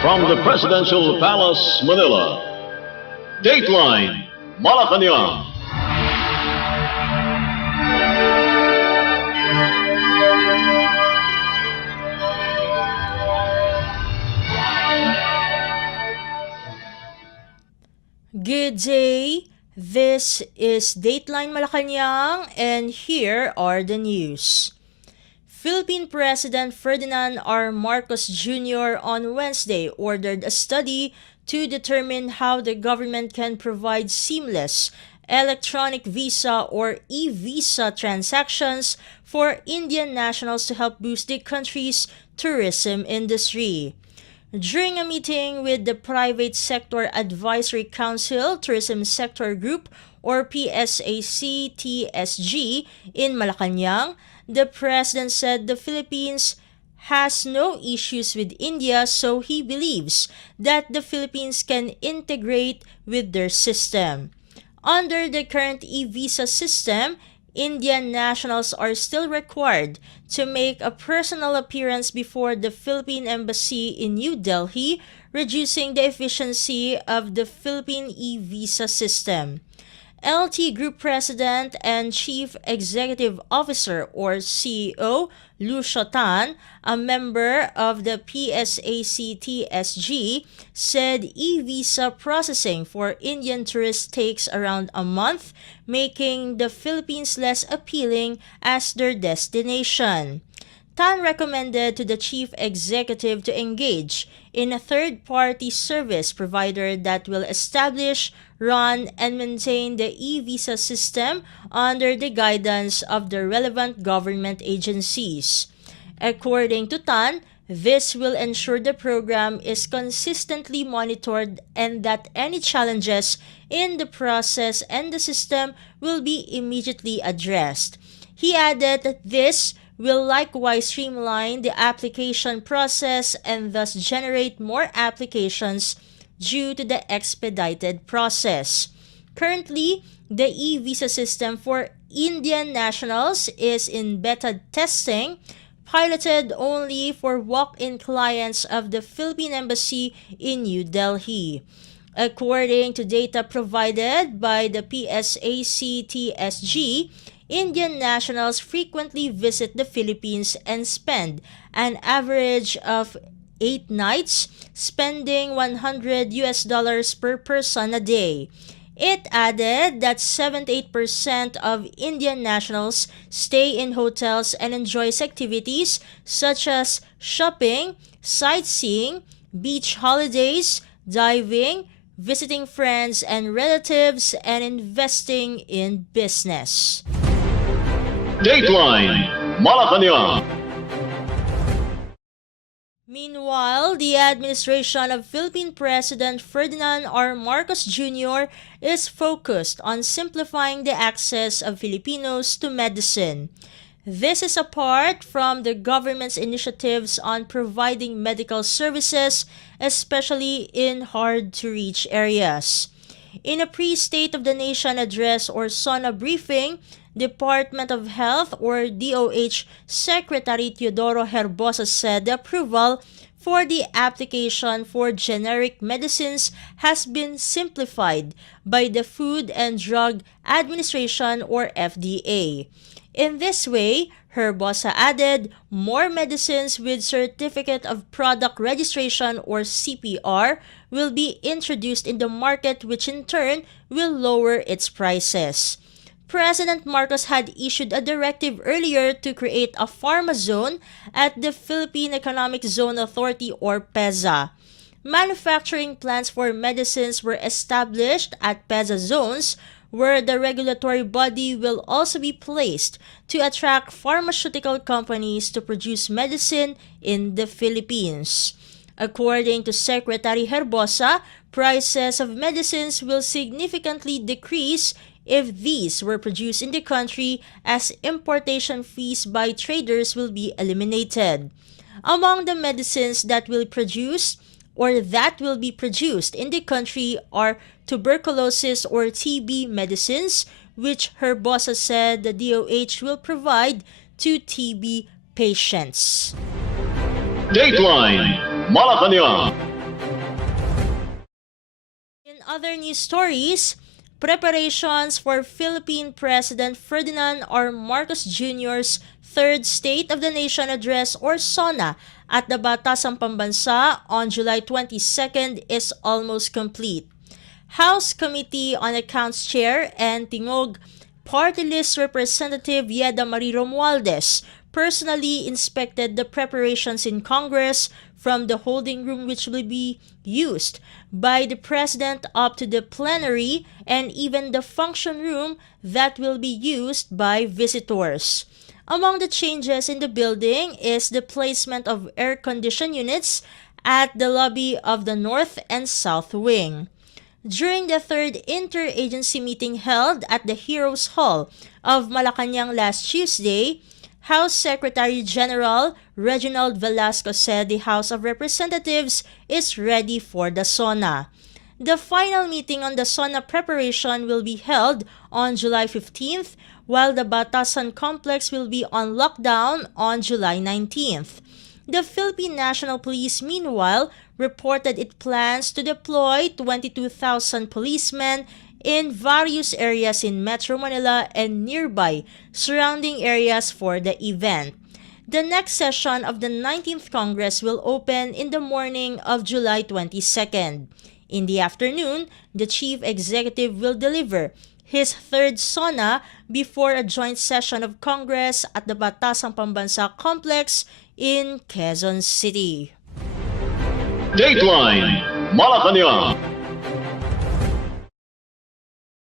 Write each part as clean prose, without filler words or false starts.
From the Presidential Palace, Manila, Dateline Malacañang. Good day. This is Dateline Malacañang, and here are the news. Philippine President Ferdinand R. Marcos Jr. on Wednesday ordered a study to determine how the government can provide seamless electronic visa or e-visa transactions for Indian nationals to help boost the country's tourism industry. During a meeting with the Private Sector Advisory Council Tourism Sector Group or PSAC-TSG in Malacañang, the president said the Philippines has no issues with India, so he believes that the Philippines can integrate with their system. Under the current e-visa system, Indian nationals are still required to make a personal appearance before the Philippine Embassy in New Delhi, reducing the efficiency of the Philippine e-visa system. LT Group President and Chief Executive Officer or CEO Lucio Tan, a member of the PSAC-TSG, said e-visa processing for Indian tourists takes around a month, making the Philippines less appealing as their destination. Tan recommended to the chief executive to engage in a third-party service provider that will establish, run, and maintain the e-visa system under the guidance of the relevant government agencies. According to Tan, this will ensure the program is consistently monitored and that any challenges in the process and the system will be immediately addressed. He added that this will likewise streamline the application process and thus generate more applications due to the expedited process. Currently, the e-visa system for Indian nationals is in beta testing, piloted only for walk-in clients of the Philippine Embassy in New Delhi. According to data provided by the PSAC-TSG, Indian nationals frequently visit the Philippines and spend an average of 8 nights, spending $100 per person a day. It added that 78% of Indian nationals stay in hotels and enjoys activities such as shopping, sightseeing, beach holidays, diving, visiting friends and relatives, and investing in business. Dateline Malacañang. Meanwhile, the administration of Philippine President Ferdinand R. Marcos Jr. is focused on simplifying the access of Filipinos to medicine. This is apart from the government's initiatives on providing medical services, especially in hard-to-reach areas. In a pre-State of the Nation address or SONA briefing, Department of Health or DOH Secretary Teodoro Herbosa said the approval for the application for generic medicines has been simplified by the Food and Drug Administration or FDA. In this way, Herbosa added more medicines with Certificate of Product Registration or CPR will be introduced in the market, which in turn will lower its prices. President Marcos had issued a directive earlier to create a pharma zone at the Philippine Economic Zone Authority or PEZA. Manufacturing plants for medicines were established at PEZA zones, where the regulatory body will also be placed to attract pharmaceutical companies to produce medicine in the Philippines. According to Secretary Herbosa, prices of medicines will significantly decrease if these were produced in the country, as importation fees by traders will be eliminated. Among the medicines that will be produced in the country are tuberculosis or TB medicines, which Herbosa said the DOH will provide to TB patients. Dateline Malacañang. other news stories, preparations for Philippine President Ferdinand R. Marcos Jr.'s Third State of the Nation Address or SONA at the Batasang Pambansa on July 22nd is almost complete. House Committee on Accounts Chair and Tingog Party List Representative Yeda Marie Romualdez personally inspected the preparations in Congress from the holding room, which will be used by the President, up to the plenary and even the function room that will be used by visitors. Among the changes in the building is the placement of air-conditioned units at the lobby of the North and South Wing. During the third interagency meeting held at the Heroes Hall of Malacañang last Tuesday, House Secretary General Reginald Velasco said the House of Representatives is ready for the SONA. The final meeting on the SONA preparation will be held on July 15th, while the Batasan complex will be on lockdown on July 19th. The Philippine National Police, meanwhile, reported it plans to deploy 22,000 policemen in various areas in Metro Manila and nearby surrounding areas for the event. The next session of the 19th Congress will open in the morning of July 22nd. In the afternoon, the Chief Executive will deliver his third SONA before a joint session of Congress at the Batasang Pambansa Complex in Quezon City. Dateline Malacañang.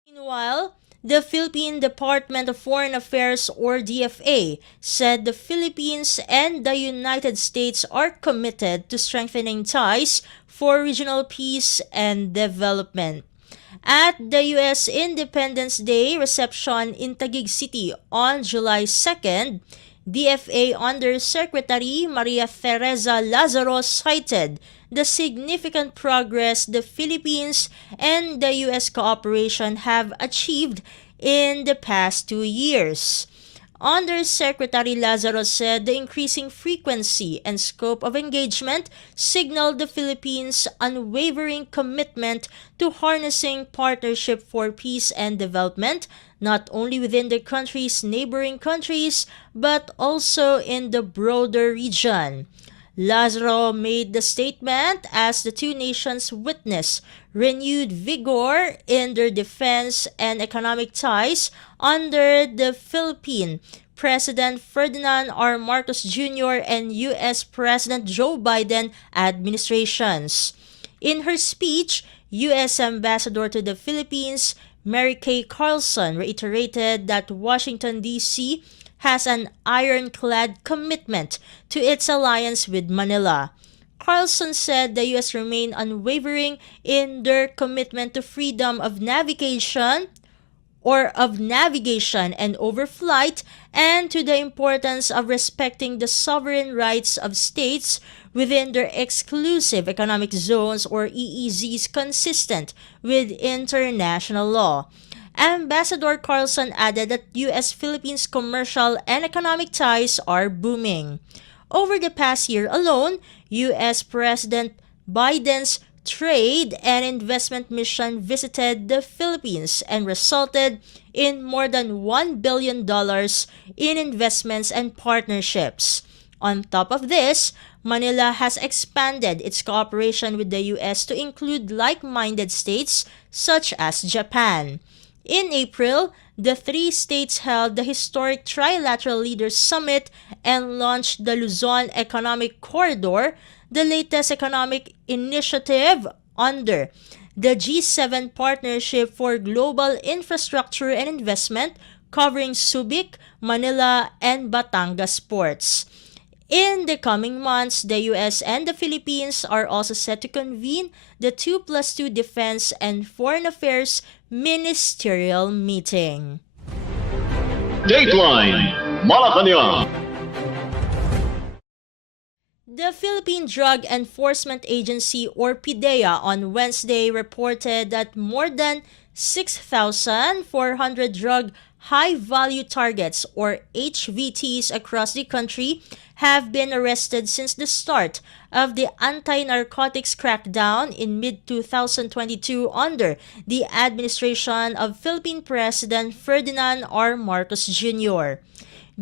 Meanwhile, the Philippine Department of Foreign Affairs or DFA said the Philippines and the United States are committed to strengthening ties for regional peace and development. At the U.S. Independence Day reception in Taguig City on July 2nd, DFA Undersecretary Maria Teresa Lazaro cited the significant progress the Philippines and the U.S. cooperation have achieved in the past 2 years. Undersecretary Lazaro said the increasing frequency and scope of engagement signaled the Philippines' unwavering commitment to harnessing partnership for peace and development, not only within the country's neighboring countries, but also in the broader region. Lazaro made the statement as the two nations witness renewed vigor in their defense and economic ties under the Philippine President Ferdinand R. Marcos Jr. and U.S. President Joe Biden administrations. In her speech, U.S. Ambassador to the Philippines, Mary Kay Carlson, reiterated that Washington, D.C. has an ironclad commitment to its alliance with Manila. Carlson said the U.S. remained unwavering in their commitment to freedom of navigation and overflight, and to the importance of respecting the sovereign rights of states within their exclusive economic zones or EEZs consistent with international law. Ambassador Carlson added that U.S.-Philippines commercial and economic ties are booming. Over the past year alone, U.S. President Biden's trade and investment mission visited the Philippines and resulted in more than $1 billion in investments and partnerships. On top of this, Manila has expanded its cooperation with the U.S. to include like-minded states such as Japan. In April, the three states held the historic Trilateral Leaders Summit and launched the Luzon Economic Corridor, the latest economic initiative under the G7 Partnership for Global Infrastructure and Investment, covering Subic, Manila, and Batangas ports. In the coming months, the U.S. and the Philippines are also set to convene the 2+2 Defense and Foreign Affairs Ministerial Meeting. Dateline Malacañang. The Philippine Drug Enforcement Agency or PDEA on Wednesday reported that more than 6,400 drug high-value targets or HVTs across the country have been arrested since the start of the anti-narcotics crackdown in mid-2022 under the administration of Philippine President Ferdinand R. Marcos Jr.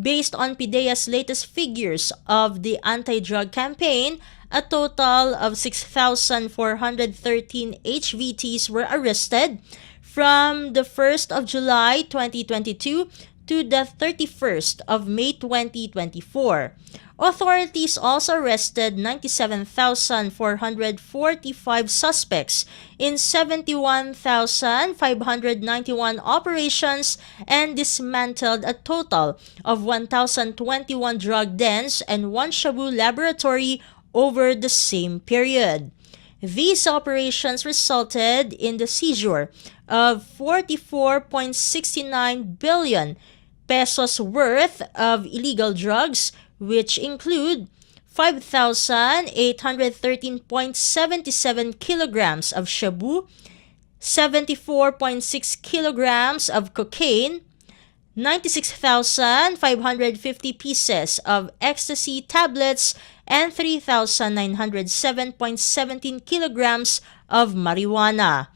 Based on PIDEA's latest figures of the anti-drug campaign, a total of 6,413 HVTs were arrested from the 1st of July 2022 to the 31st of May 2024. Authorities also arrested 97,445 suspects in 71,591 operations and dismantled a total of 1,021 drug dens and 1 shabu laboratory over the same period. These operations resulted in the seizure of 44.69 billion pesos worth of illegal drugs, which include 5,813.77 kilograms of shabu, 74.6 kilograms of cocaine, 96,550 pieces of ecstasy tablets, and 3,907.17 kilograms of marijuana.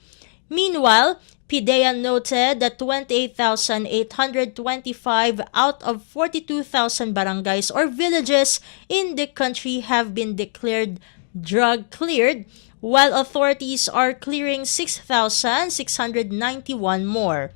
Meanwhile, PIDEA noted that 28,825 out of 42,000 barangays or villages in the country have been declared drug-cleared, while authorities are clearing 6,691 more.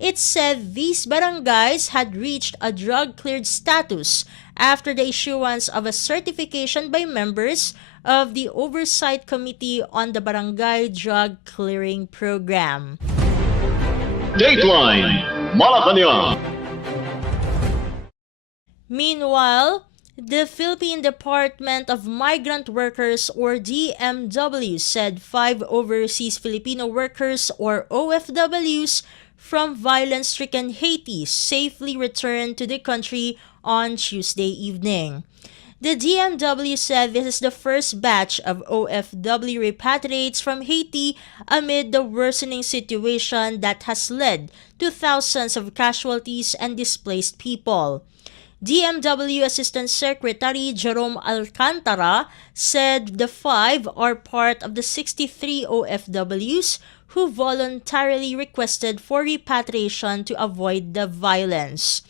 It said these barangays had reached a drug-cleared status after the issuance of a certification by members of the Oversight Committee on the Barangay Drug Clearing Program. Dateline Malacañang. Meanwhile, the Philippine Department of Migrant Workers or DMW said 5 overseas Filipino workers or OFWs from violence-stricken Haiti safely returned to the country on Tuesday evening. The DMW said this is the first batch of OFW repatriates from Haiti amid the worsening situation that has led to thousands of casualties and displaced people. DMW Assistant Secretary Jerome Alcantara said the 5 are part of the 63 OFWs who voluntarily requested for repatriation to avoid the violence.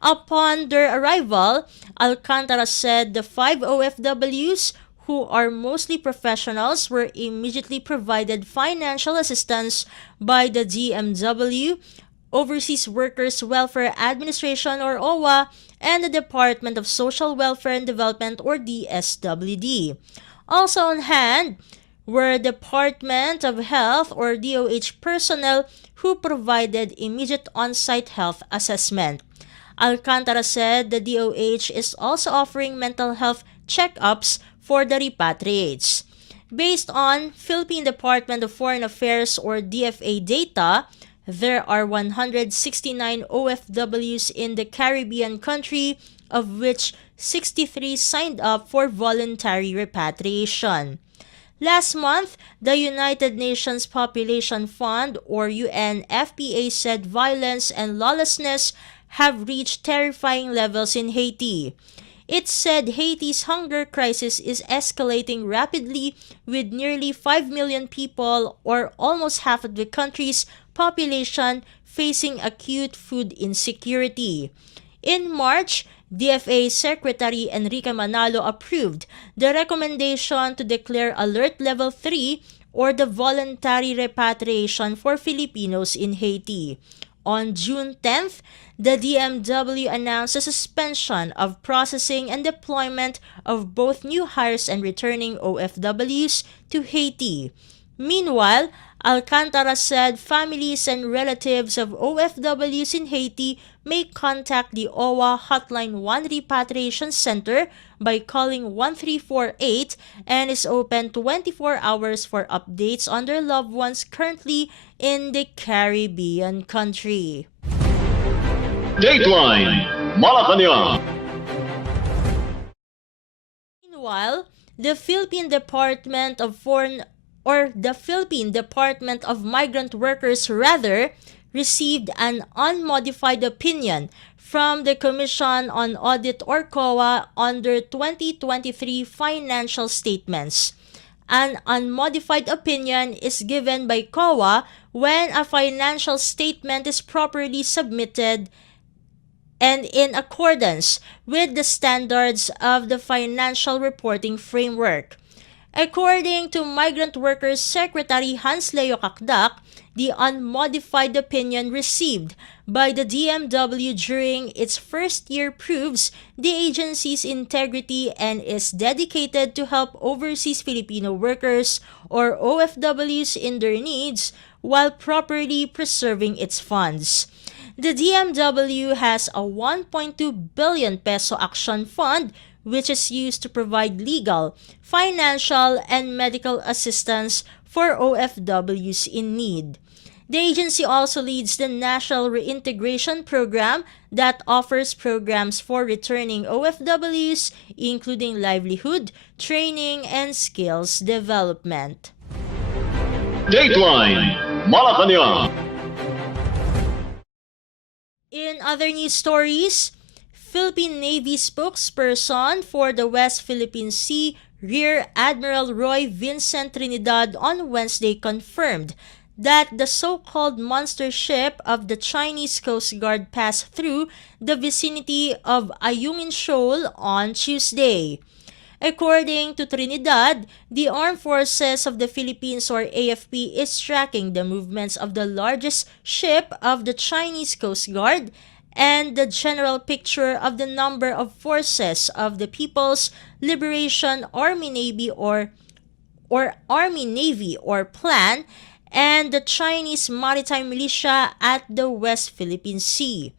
Upon their arrival, Alcantara said the 5 OFWs, who are mostly professionals, were immediately provided financial assistance by the DMW, Overseas Workers Welfare Administration or OWA, and the Department of Social Welfare and Development or DSWD. Also on hand were Department of Health or DOH personnel who provided immediate on-site health assessment. Alcantara said the DOH is also offering mental health checkups for the repatriates. Based on Philippine Department of Foreign Affairs or DFA data, there are 169 OFWs in the Caribbean country, of which 63 signed up for voluntary repatriation. Last month, the United Nations Population Fund or UNFPA said violence and lawlessness have reached terrifying levels in Haiti. It said Haiti's hunger crisis is escalating rapidly with nearly 5 million people or almost half of the country's population facing acute food insecurity. In March, DFA Secretary Enrique Manalo approved the recommendation to declare Alert Level 3 or the voluntary repatriation for Filipinos in Haiti. On June 10th, the DMW announced a suspension of processing and deployment of both new hires and returning OFWs to Haiti. Meanwhile, Alcantara said families and relatives of OFWs in Haiti may contact the OWA Hotline 1 Repatriation Center by calling 1348 and is open 24 hours for updates on their loved ones currently in the Caribbean country. Dateline Malacañang. Meanwhile, the Philippine Department of Migrant Workers received an unmodified opinion from the Commission on Audit or COA under 2023 financial statements. An unmodified opinion is given by COA when a financial statement is properly submitted and in accordance with the standards of the Financial Reporting Framework. According to Migrant Workers Secretary Hans Leo Kakdak, the unmodified opinion received by the DMW during its first year proves the agency's integrity and is dedicated to help overseas Filipino workers or OFWs in their needs while properly preserving its funds. The DMW has a 1.2 billion peso action fund which is used to provide legal, financial, and medical assistance for OFWs in need. The agency also leads the National Reintegration Program that offers programs for returning OFWs, including livelihood, training, and skills development. Dateline Malacañang. In other news stories, Philippine Navy spokesperson for the West Philippine Sea, Rear Admiral Roy Vincent Trinidad on Wednesday confirmed that the so-called monster ship of the Chinese Coast Guard passed through the vicinity of Ayungin Shoal on Tuesday. According to Trinidad, the Armed Forces of the Philippines or AFP is tracking the movements of the largest ship of the Chinese Coast Guard and the general picture of the number of forces of the People's Liberation Army Navy or Army Navy or PLAN and the Chinese Maritime Militia at the West Philippine Sea.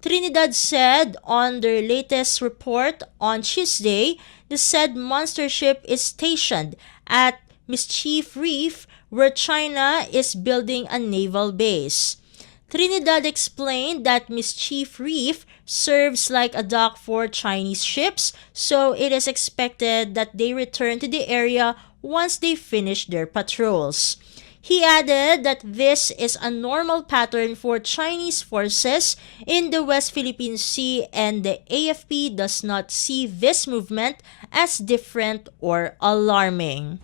Trinidad said on their latest report on Tuesday, the said monster ship is stationed at Mischief Reef where China is building a naval base. Trinidad explained that Mischief Reef serves like a dock for Chinese ships, so it is expected that they return to the area once they finish their patrols. He added that this is a normal pattern for Chinese forces in the West Philippine Sea and the AFP does not see this movement as different or alarming.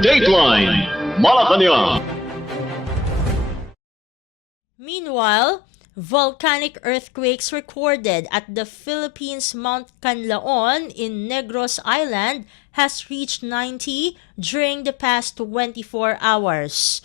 Dateline Malacañang. Meanwhile, volcanic earthquakes recorded at the Philippines' Mount Canlaon in Negros Island has reached 90 during the past 24 hours.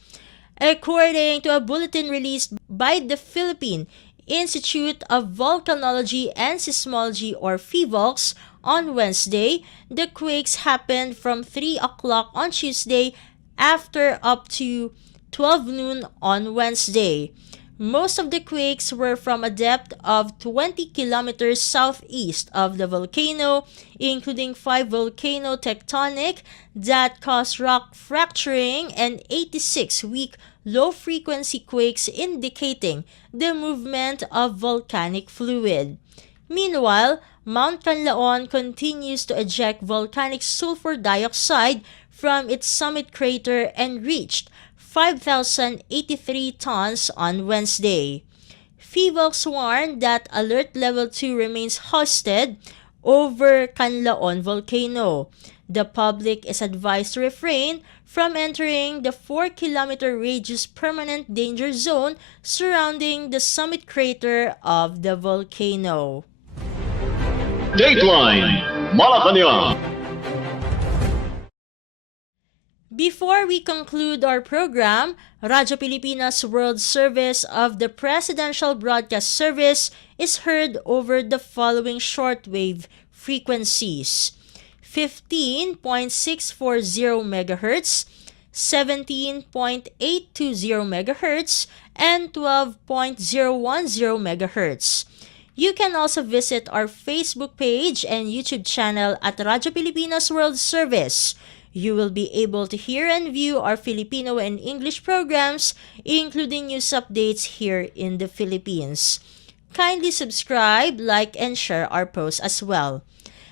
According to a bulletin released by the Philippine Institute of Volcanology and Seismology or PHIVOLCS on Wednesday, the quakes happened from 3 o'clock on Tuesday after up to 12 noon on Wednesday. Most of the quakes were from a depth of 20 kilometers southeast of the volcano, including 5 volcano-tectonic that caused rock fracturing and 86 weak low-frequency quakes indicating the movement of volcanic fluid. Meanwhile, Mount Canlaon continues to eject volcanic sulfur dioxide from its summit crater and reached 5,083 tons on Wednesday. PHIVOLCS warned that Alert Level 2 remains hosted over Canlaon volcano. The public is advised to refrain from entering the 4-kilometer radius permanent danger zone surrounding the summit crater of the volcano. Dateline Malacañang. Before we conclude our program, Radyo Pilipinas World Service of the Presidential Broadcast Service is heard over the following shortwave frequencies: 15.640 MHz, 17.820 MHz, and 12.010 MHz. You can also visit our Facebook page and YouTube channel at Radyo Pilipinas World Service. You will be able to hear and view our Filipino and English programs, including news updates here in the Philippines. Kindly subscribe, like, and share our posts as well.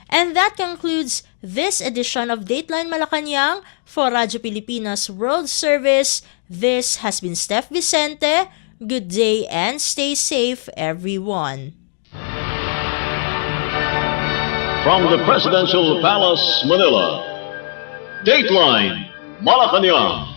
And that concludes this edition of Dateline Malacañang for Radyo Pilipinas World Service. This has been Steph Vicente. Good day and stay safe, everyone. From the Presidential Palace, Manila, Dateline Malacañang.